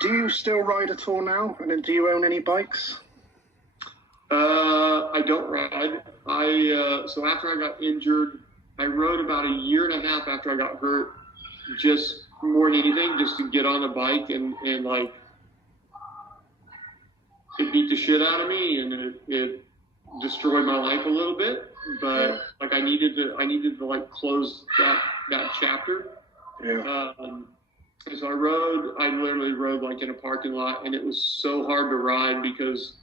Do you still ride at all now? And then do you own any bikes? I don't ride. So after I got injured, I rode about a year and a half after I got hurt, just more than anything, just to get on a bike and like, it beat the shit out of me and it destroyed my life a little bit. But like I needed to like close that chapter. Yeah. And so I literally rode like in a parking lot, and it was so hard to ride because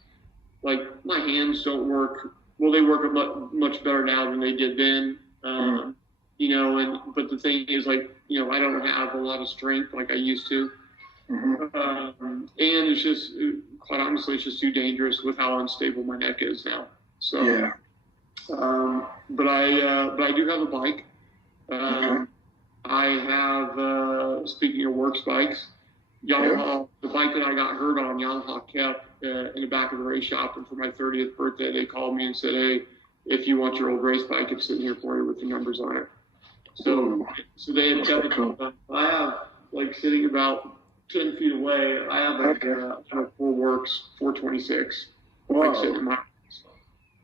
like my hands don't work. Well, they work much better now than they did then. You know, but the thing is, like, you know, I don't have a lot of strength like I used to. And it's just, quite honestly, it's just too dangerous with how unstable my neck is now. So, yeah. But I do have a bike. I have, speaking of works bikes, Yamaha, the bike that I got hurt on, Yamaha kept in the back of the race shop. And for my 30th birthday, they called me and said, hey, if you want your old race bike, it's sitting here for you with the numbers on it. So they had kept it. I have, like, sitting about 10 feet away, I have a full works 426. Like, sitting in my house.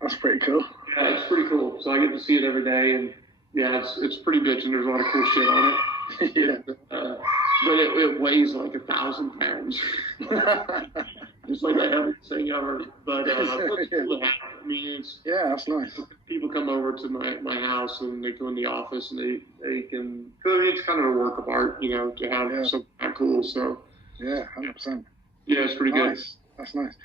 That's pretty cool. Yeah, it's pretty cool. So I get to see it every day, and yeah, it's pretty bitchin'. There's a lot of cool shit on it. Yeah. But it weighs like 1,000 pounds. Just like I haven't thing ever. But it's cool to have. I mean, that's nice. People come over to my house and they go in the office and they can. It's kind of a work of art, you know, to have something that cool. So yeah, 100%. Yeah, it's pretty good. That's nice.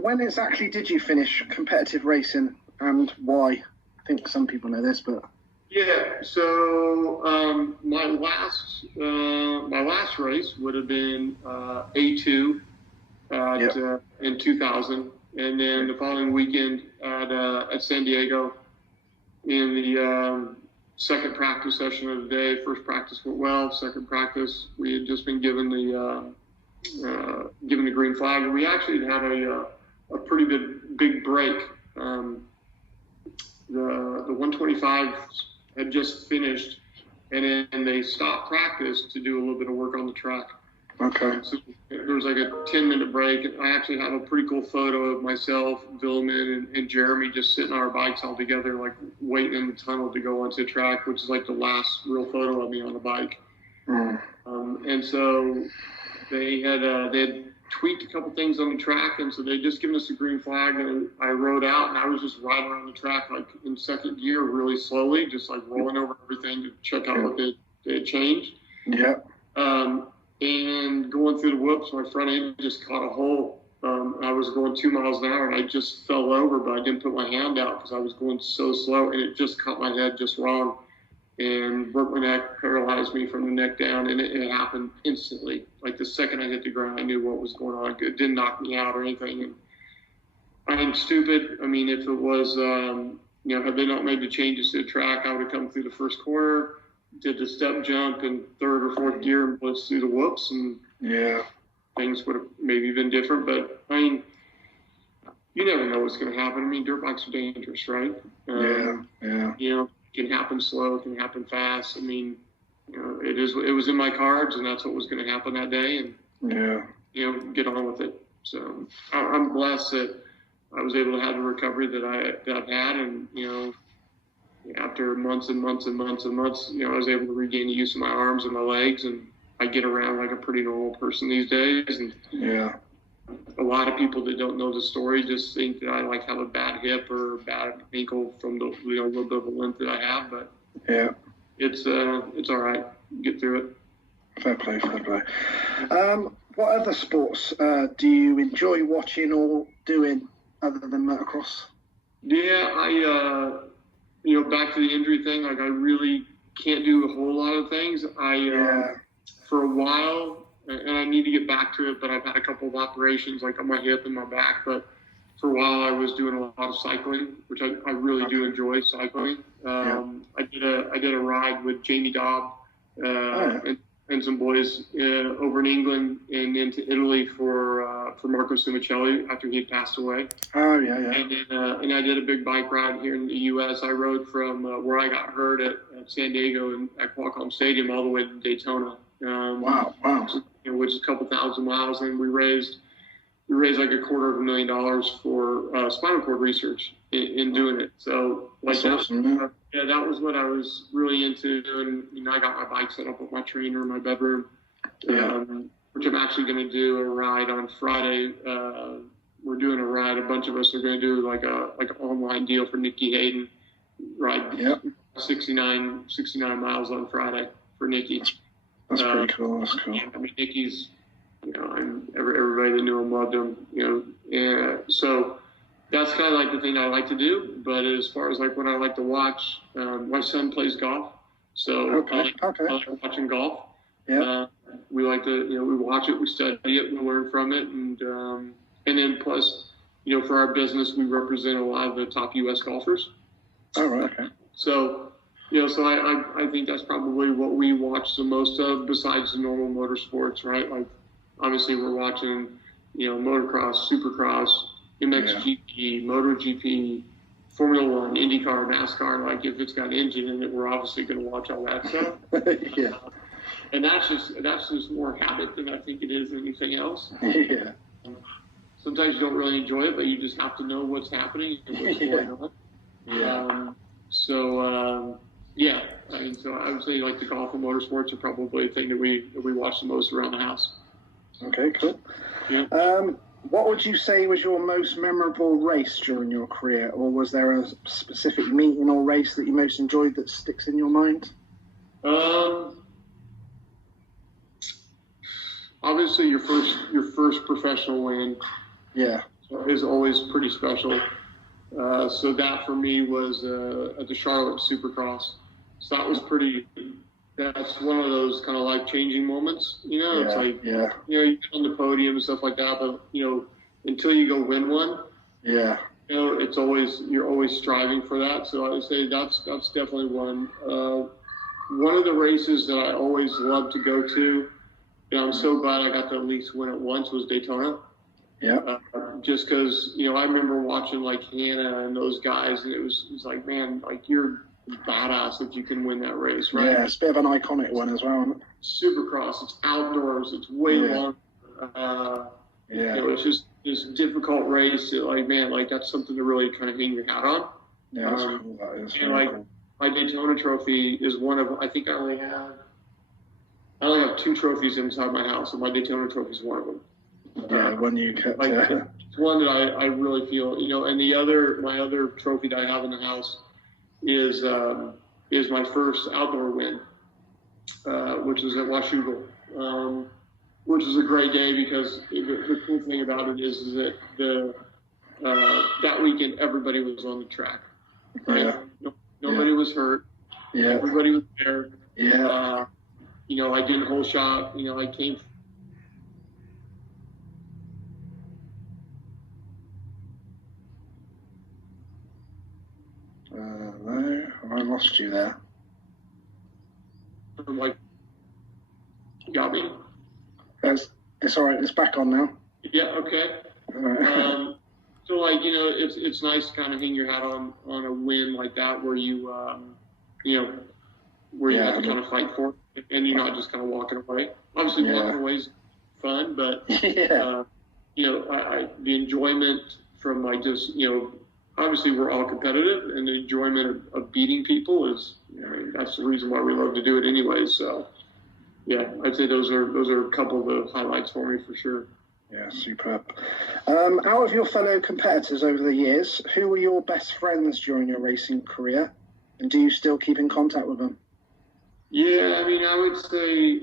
When exactly did you finish competitive racing, and why? I think some people know this, but yeah. So my last race would have been A2 in 2000, and then the following weekend at San Diego in the second practice session of the day. First practice went well. Second practice, we had just been given the green flag, and we actually had a pretty big break. The 125 had just finished, and then they stopped practice to do a little bit of work on the track. Okay. So there was like a 10-minute break, and I actually have a pretty cool photo of myself, Villeman, and Jeremy just sitting on our bikes all together, like waiting in the tunnel to go onto the track, which is like the last real photo of me on the bike. And so they had tweaked a couple things on the track, and so they just given us a green flag, and I rode out, and I was just riding around the track like in second gear really slowly, just like rolling over everything to check out what they had changed. Yeah. And going through the whoops, my front end just caught a hole. I was going 2 miles an hour, and I just fell over, but I didn't put my hand out because I was going so slow, and it just caught my head just wrong and broke my neck, paralyzed me from the neck down, and it happened instantly. Like the second I hit the ground, I knew what was going on. It didn't knock me out or anything. And I am stupid. I mean, if it was, had they not made the changes to the track, I would have come through the first corner, did the step jump in third or fourth gear and blitzed through the whoops, and things would have maybe been different. But I mean, you never know what's going to happen. I mean, dirt bikes are dangerous, right? You know, it can happen slow, it can happen fast. I mean, you know, it was in my cards, and that's what was going to happen that day, and you know, get on with it. So I'm blessed that I was able to have the recovery that I've had, and you know, after months and months and months and months, you know, I was able to regain the use of my arms and my legs, and I get around like a pretty normal person these days. And a lot of people that don't know the story just think that I like have a bad hip or a bad ankle from the little bit of a limp that I have, but it's all right. Get through it. Fair play. What other sports do you enjoy watching or doing other than motocross? Yeah, you know, back to the injury thing, like I really can't do a whole lot of things. For a while, and I need to get back to it, but I've had a couple of operations like on my hip and my back, but for a while I was doing a lot of cycling, which I really do enjoy cycling. I did a ride with Jamie Dobb and some boys over in England and into Italy for Marco Sumicelli after he had passed away. And I did a big bike ride here in the U.S. I rode from where I got hurt at San Diego and at Qualcomm Stadium all the way to Daytona. So, you know, which is a couple thousand miles, and we raised like $250,000 for spinal cord research in doing it. So like That's awesome, yeah, that was what I was really into. And I got my bike set up with my trainer in my bedroom, which I'm actually going to do a ride on Friday. We're doing a ride. A bunch of us are going to do like an online deal for Nikki Hayden ride. 69 miles on Friday for Nikki. That's pretty cool. That's cool. I mean, Nikki's, everybody that knew him loved him, so that's kind of like the thing I like to do. But as far as like what I like to watch, my son plays golf, so I like watching golf. Yeah. We like to, we watch it, we study it, we learn from it, and then plus, for our business, we represent a lot of the top U.S. golfers. Oh, right. Okay. So, so I think that's probably what we watch the most of besides the normal motorsports, right? Like, obviously we're watching, motocross, supercross, MXGP, MotoGP, Formula One, IndyCar, NASCAR. Like, if it's got an engine in it, we're obviously going to watch all that stuff. Yeah. And that's just more habit than I think it is anything else. Yeah. Sometimes you don't really enjoy it, but you just have to know what's happening and what's going on. Yeah. I mean, so I would say like the golf and motorsports are probably the thing that we watch the most around the house. Okay, cool. Yeah. What would you say was your most memorable race during your career, or was there a specific meeting or race that you most enjoyed that sticks in your mind? Obviously your first professional win. Yeah. Is always pretty special. So that for me was at the Charlotte Supercross. So that was that's one of those kind of life-changing moments. It's like, you get on the podium and stuff like that, but, until you go win one, it's always, you're always striving for that. So I would say that's definitely one. One of the races that I always loved to go to, and I'm so glad I got to at least win it once, was Daytona. Yeah. Just because, I remember watching like Hannah and those guys, and it was like, man, like you're badass if you can win that race, right? Yeah, it's a bit of an iconic one as well, isn't it? Supercross, it's outdoors, it's way longer. It's just this difficult race that, like, man, like that's something to really kind of hang your hat on. Yeah, that's cool. That is and cool. My Daytona trophy is one of, I think I only have 2 trophies inside my house, and my Daytona trophy is one of them. Yeah, when you kept. It's one that I really feel, and my other trophy that I have in the house is my first outdoor win, which was at Washougal, which was a great day because the cool thing about it is that that weekend everybody was on the track, right? Nobody was hurt. Yeah. Everybody was there. Yeah. I didn't whole shot. I came. No, I lost you there. Like, you got me? It's all right. It's back on now. Yeah. Okay. All right. So, like, it's nice to kind of hang your hat on a win like that, where you where you have to kind of fight for it, and you're not just kind of walking away. Obviously, walking away is fun, but the enjoyment from like just obviously we're all competitive, and the enjoyment of beating people is that's the reason why we love to do it anyway. So I'd say those are a couple of the highlights for me for sure. Yeah, superb. Out of your fellow competitors over the years, who were your best friends during your racing career, and do you still keep in contact with them? Yeah, I mean, I would say,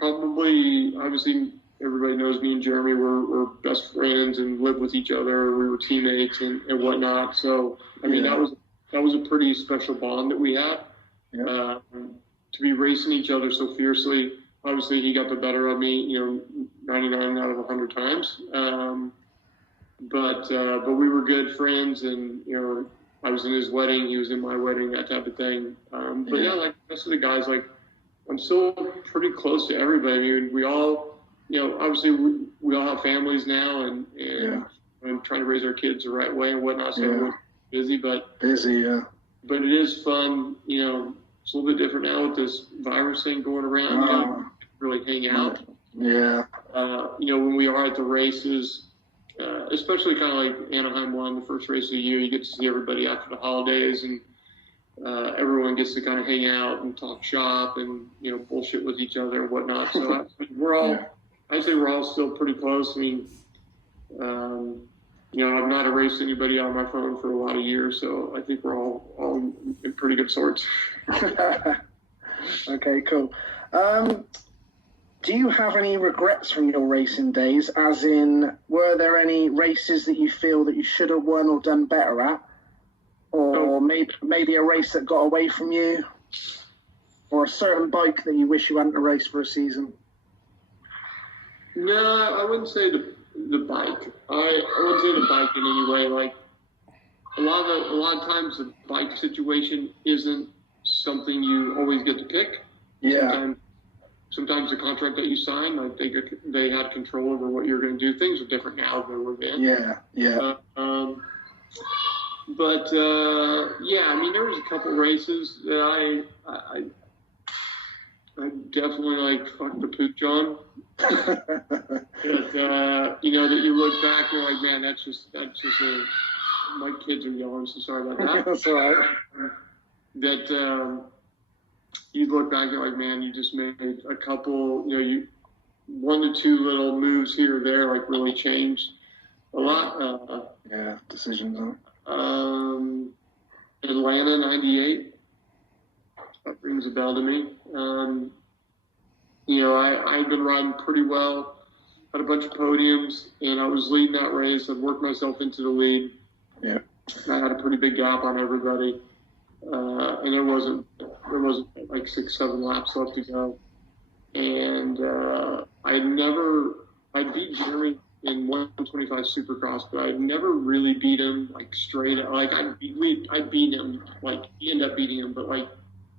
probably, obviously, everybody knows me and Jeremy we're best friends and live with each other. We were teammates and whatnot. So, I mean, that was a pretty special bond that we had. Yeah. To be racing each other so fiercely. Obviously, he got the better of me, 99 out of 100 times. But we were good friends, and I was in his wedding, he was in my wedding, that type of thing. Like the rest of the guys, like I'm still pretty close to everybody. I mean, we all, obviously we all have families now, and trying to raise our kids the right way and whatnot. So we're busy, but it is fun. It's a little bit different now with this virus thing going around. really hang out. Yeah. When we are at the races, especially kind of like Anaheim 1, the first race of the year, you get to see everybody after the holidays, and everyone gets to kind of hang out and talk shop and, bullshit with each other and whatnot. So I'd say we're all still pretty close. I mean, I've not erased anybody on my phone for a lot of years, so I think we're all in pretty good sorts. Okay, cool. Do you have any regrets from your racing days? As in, were there any races that you feel that you should have won or done better at? Or maybe a race that got away from you? Or a certain bike that you wish you hadn't raced for a season? No, I wouldn't say the bike. I wouldn't say the bike in any way. Like, a lot of times the bike situation isn't something you always get to pick. Yeah. Sometimes the contract that you sign, like they had control over what you're going to do. Things are different now than they were then. Yeah. I mean, there was a couple races that I definitely fucked the pooch on. That that you look back, you're like, man, that's just my kids are yelling, so sorry about that. That's all right. That you look back, you're like, man, you just made a couple, one to two little moves here or there, really changed a lot. Decisions on. Atlanta 98. That rings a bell to me. I'd been riding pretty well, had a bunch of podiums, and I was leading that race. I'd worked myself into the lead. Yeah. I had a pretty big gap on everybody. And there wasn't 6-7 laps left to go. And I beat Jeremy in 125 Supercross, but I'd never really beat him straight up. I beat him, he ended up beating him, but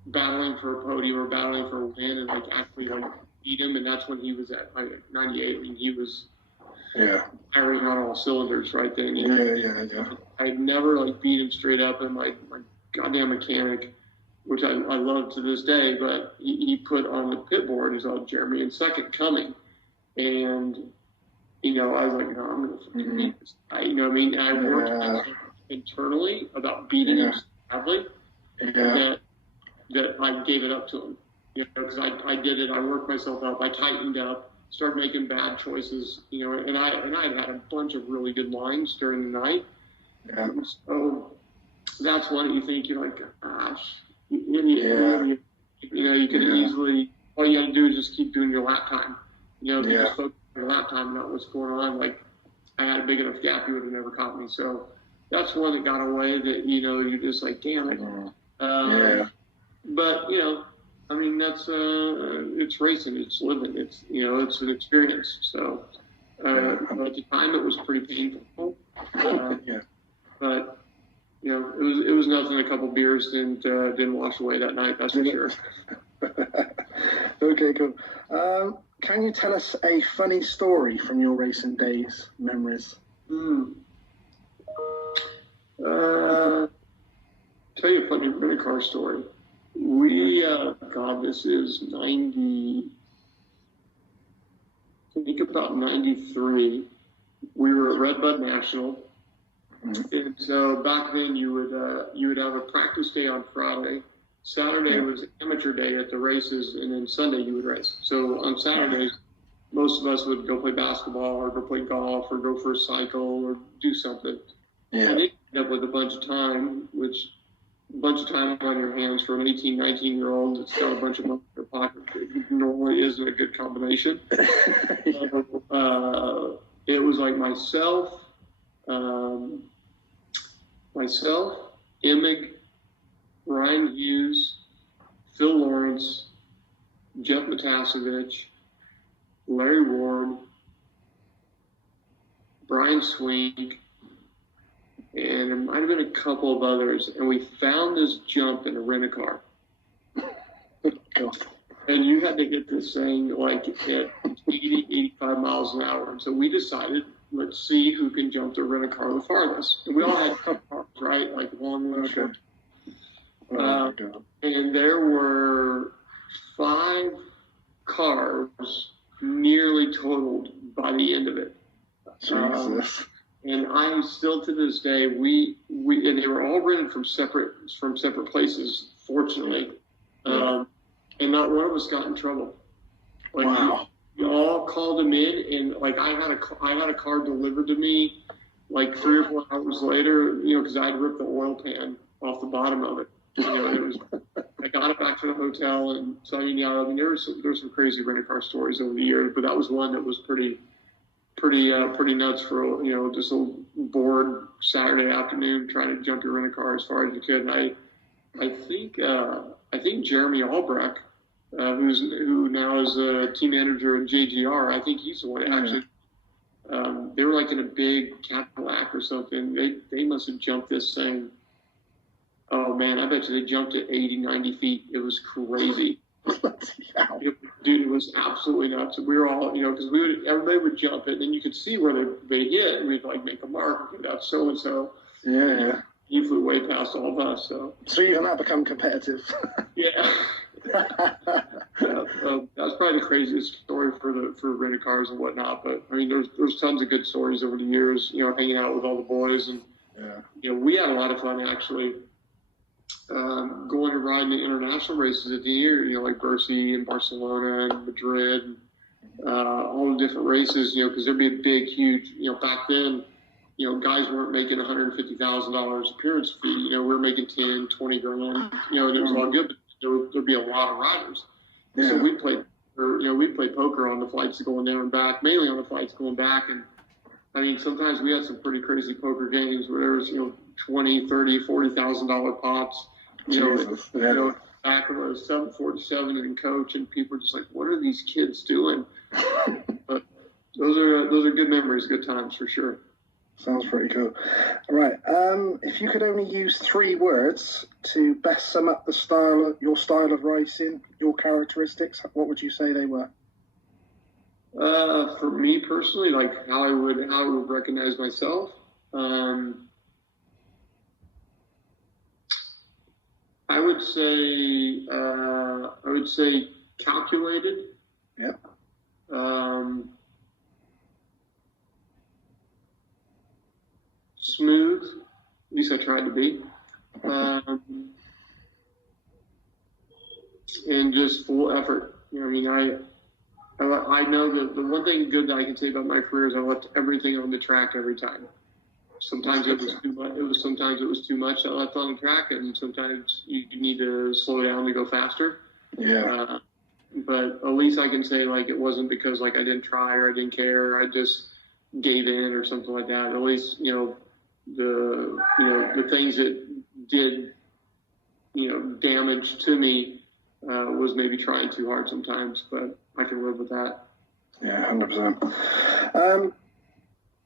battling for a podium or battling for a win and actually beat him. And that's when he was at 98. I mean, he was firing on all cylinders right then. Yeah. I'd never beat him straight up, and my goddamn mechanic, which I love to this day, but he put on the pit board, he's all Jeremy in second coming. And, I was like, no, I'm going to fucking beat this guy. You know what I mean? And I worked internally about beating him badly that I gave it up to him. Because I did it. I worked myself up. I tightened up, started making bad choices, and I had a bunch of really good lines during the night. Yeah. So that's one that you think, you're like, gosh, you idiot. You could easily, all you got to do is just keep doing your lap time. If you just focus on your lap time, not what's going on. I had a big enough gap, you would have never caught me. So that's one that got away that, you're just like, damn it. But, I mean, that's, it's racing, it's living, it's, it's an experience. So at the time it was pretty painful. But, it was nothing. A couple beers didn't wash away that night, that's for sure. Okay, cool. Can you tell us a funny story from your racing days, memories? Tell you a funny rental car story. This is 90, I think about 93. We were at Red Bud National. And so back then you would have a practice day on Friday. Saturday was amateur day at the races, and then Sunday you would race. So on Saturdays, most of us would go play basketball or go play golf or go for a cycle or do something. Yeah. And then you end up with a bunch of time on your hands for an 18, 19-year-old that's got a bunch of money in their pocket. It normally isn't a good combination. It was myself, Emig, Ryan Hughes, Phil Lawrence, Jeff Matasevich, Larry Ward, Brian Swink, and there might have been a couple of others, and we found this jump in a rent-a-car. And you had to get this thing at 80, 85 miles an hour. And so we decided, let's see who can jump the rent-a-car the farthest. And we all had cars, right? Long and short. And there were 5 cars nearly totaled by the end of it. Jesus. And I still to this day, and they were all rented from separate places, fortunately. And not one of us got in trouble. Like, wow. We all called them in, and like I had a car delivered to me like 3 or 4 hours later, because I had ripped the oil pan off the bottom of it. It was. I got it back to the hotel, and so there were some crazy rental car stories over the years, but that was one that was pretty nuts for just a bored Saturday afternoon trying to jump your rental car as far as you could. And I think Jeremy Albrecht, who now is a team manager at JGR, I think he's the one that actually. They were like in a big Cadillac or something. They must have jumped this thing. Oh man, I bet you they jumped it 80, 90 feet. It was crazy. Dude, it was absolutely nuts. We were all, because everybody would jump it, and then you could see where they hit, and we'd like make a mark. Okay, that's so and so. Yeah. He flew way past all of us. So even that become competitive. Yeah. That's probably the craziest story for rented cars and whatnot. But I mean, there's tons of good stories over the years. Hanging out with all the boys, and we had a lot of fun actually. Going and riding the international races at the year, like Bercy and Barcelona and Madrid, and all the different races, because there'd be a big, huge, back then, guys weren't making $150,000 appearance fee. We were making 10, 20 grand, and it was all good, but there'd be a lot of riders. Yeah. So we'd play poker on the flights going there and back, mainly on the flights going back. And I mean, sometimes we had some pretty crazy poker games where there was, $20,000, $30,000, $40,000 pots. Back when I was 747 and coach, and people were just like, "What are these kids doing?" But those are good memories, good times for sure. Sounds pretty cool. All right. If you could only use 3 words to best sum up your style of racing, your characteristics, what would you say they were? For me personally, like how I would recognize myself. I would say calculated. Yeah. Smooth. At least I tried to be. And just full effort. I know that the one thing good that I can say about my career is I left everything on the track every time. Sometimes it was too much. Sometimes it was too much that I left on the track, and sometimes you need to slow down to go faster. Yeah. But at least I can say it wasn't because I didn't try or I didn't care. I just gave in or something like that. At least the things that did damage to me was maybe trying too hard sometimes. But I can live with that. Yeah, 100%.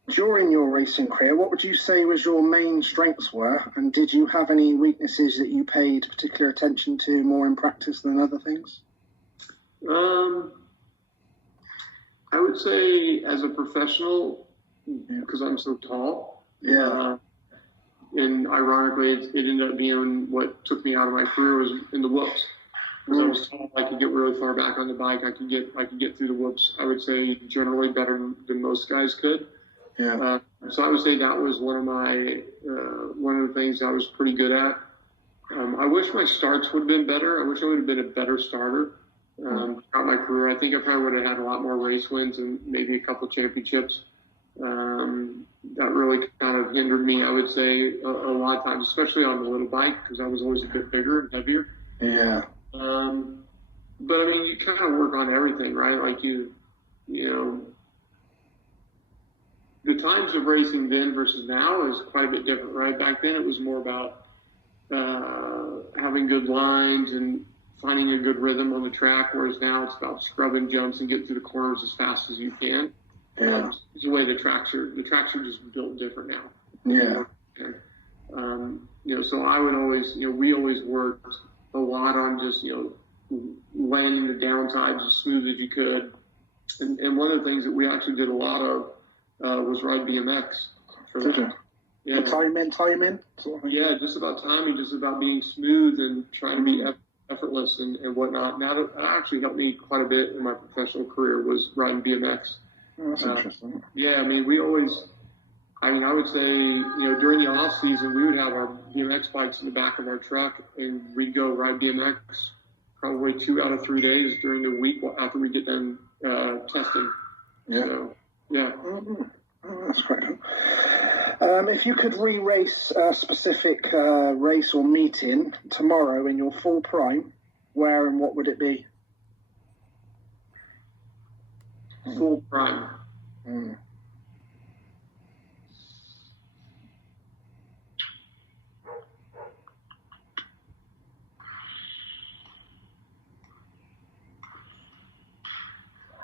During your racing career, what would you say was your main strengths were, and did you have any weaknesses that you paid particular attention to more in practice than other things? I would say as a professional, because I'm so tall. Yeah. And ironically, it ended up being what took me out of my career was in the whoops. Because I was tall, I could get really far back on the bike. I could get through the whoops. I would say generally better than most guys could. Yeah. So I would say that was one of the things I was pretty good at. I wish my starts would have been better. I wish I would have been a better starter throughout my career. I think I probably would have had a lot more race wins and maybe a couple championships. That really kind of hindered me, I would say, a lot of times, especially on the little bike, because I was always a bit bigger and heavier. Yeah. But I mean, you kind of work on everything, right? Like the times of racing then versus now is quite a bit different, right? Back then it was more about having good lines and finding a good rhythm on the track, whereas now it's about scrubbing jumps and getting through the corners as fast as you can. Yeah. It's the way the tracks are just built different now. Yeah. So I would always, we always worked a lot on just, landing the downsides as smooth as you could. And one of the things that we actually did a lot of was ride BMX for that. Yeah. Time in. Yeah, just about timing, just about being smooth and trying to be effortless and whatnot. Now that actually helped me quite a bit in my professional career was riding BMX. Oh, that's interesting. Yeah, I mean, I would say, during the off season, we would have our BMX bikes in the back of our truck, and we'd go ride BMX probably 2 out of 3 days during the week after we get done testing. Yeah. So, yeah. Oh, that's quite cool. If you could re-race a specific race or meeting tomorrow in your full prime, where and what would it be? Full prime. Mm.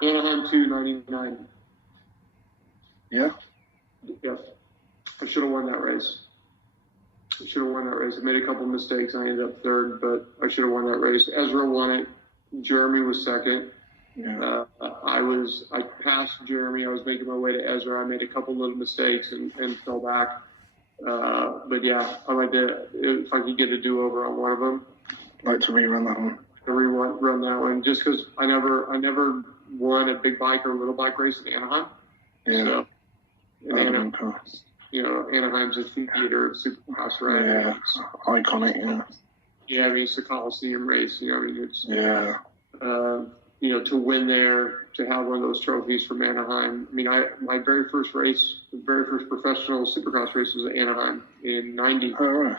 Anaheim 299. Yeah. Yes. I should have won that race. I made a couple of mistakes. I ended up third, but I should have won that race. Ezra won it. Jeremy was second. Yeah. I passed Jeremy. I was making my way to Ezra. I made a couple little mistakes and fell back. But yeah, I like to, if I could get a do-over on one of them. Like to rerun that one. Run that one, just because I never won a big bike or a little bike race in Anaheim. Yeah. So, in Anaheim, cool. Anaheim's a theater of Supercross, right? Yeah, iconic. Yeah. Yeah, I mean, it's a Coliseum race. It's Yeah. To win there, to have one of those trophies from Anaheim. I mean, my very first professional Supercross race was at Anaheim in '90. Oh, right.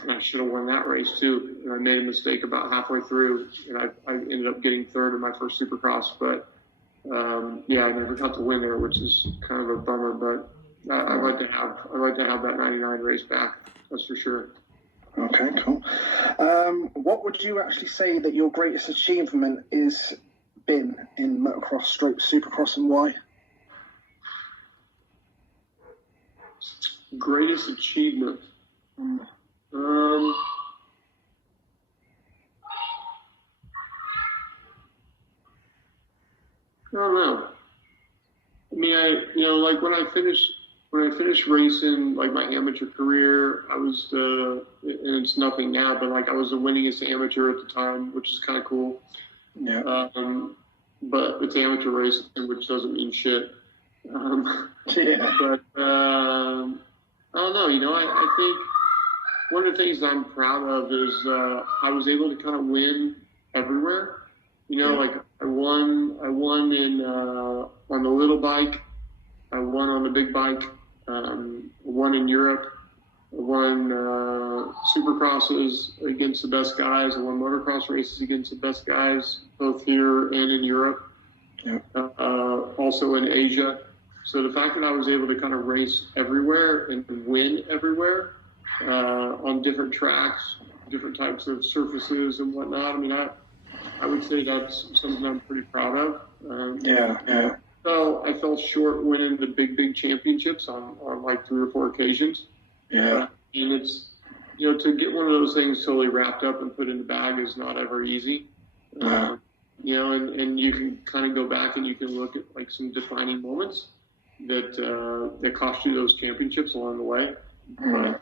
And I should have won that race too. And I made a mistake about halfway through, and I ended up getting third in my first Supercross. But I never got to win there, which is kind of a bummer. But I'd like to have that '99 race back. That's for sure. Okay, cool. What would you actually say that your greatest achievement is been in motocross stroke supercross, and why? Greatest achievement. I don't know. I mean, like when I finished racing, like my amateur career, I was and it's nothing now, but like I was the winningest amateur at the time, which is kind of cool. Yeah. But it's amateur racing, which doesn't mean shit. Yeah. But I don't know. I think one of the things I'm proud of is I was able to kind of win everywhere. Like I won in on the little bike. I won on the big bike. Won in Europe. I won supercrosses against the best guys. I won motocross races against the best guys, both here and in Europe. Yeah. Also in Asia. So the fact that I was able to kind of race everywhere and win everywhere on different tracks, different types of surfaces and whatnot. I mean, I would say that's something I'm pretty proud of. Yeah. So I fell short winning the big championships on like 3 or 4 occasions. Yeah. And it's, to get one of those things totally wrapped up and put in the bag is not ever easy. And you can kind of go back and you can look at like some defining moments that cost you those championships along the way. But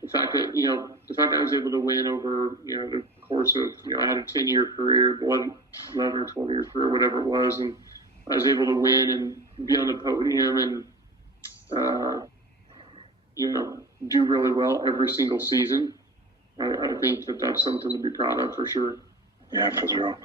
the fact that I was able to win over, the course of, I had a 10-year career, 11 or 12-year career, whatever it was, and I was able to win and be on the podium and, do really well every single season. I think that that's something to be proud of for sure. Yeah, for sure.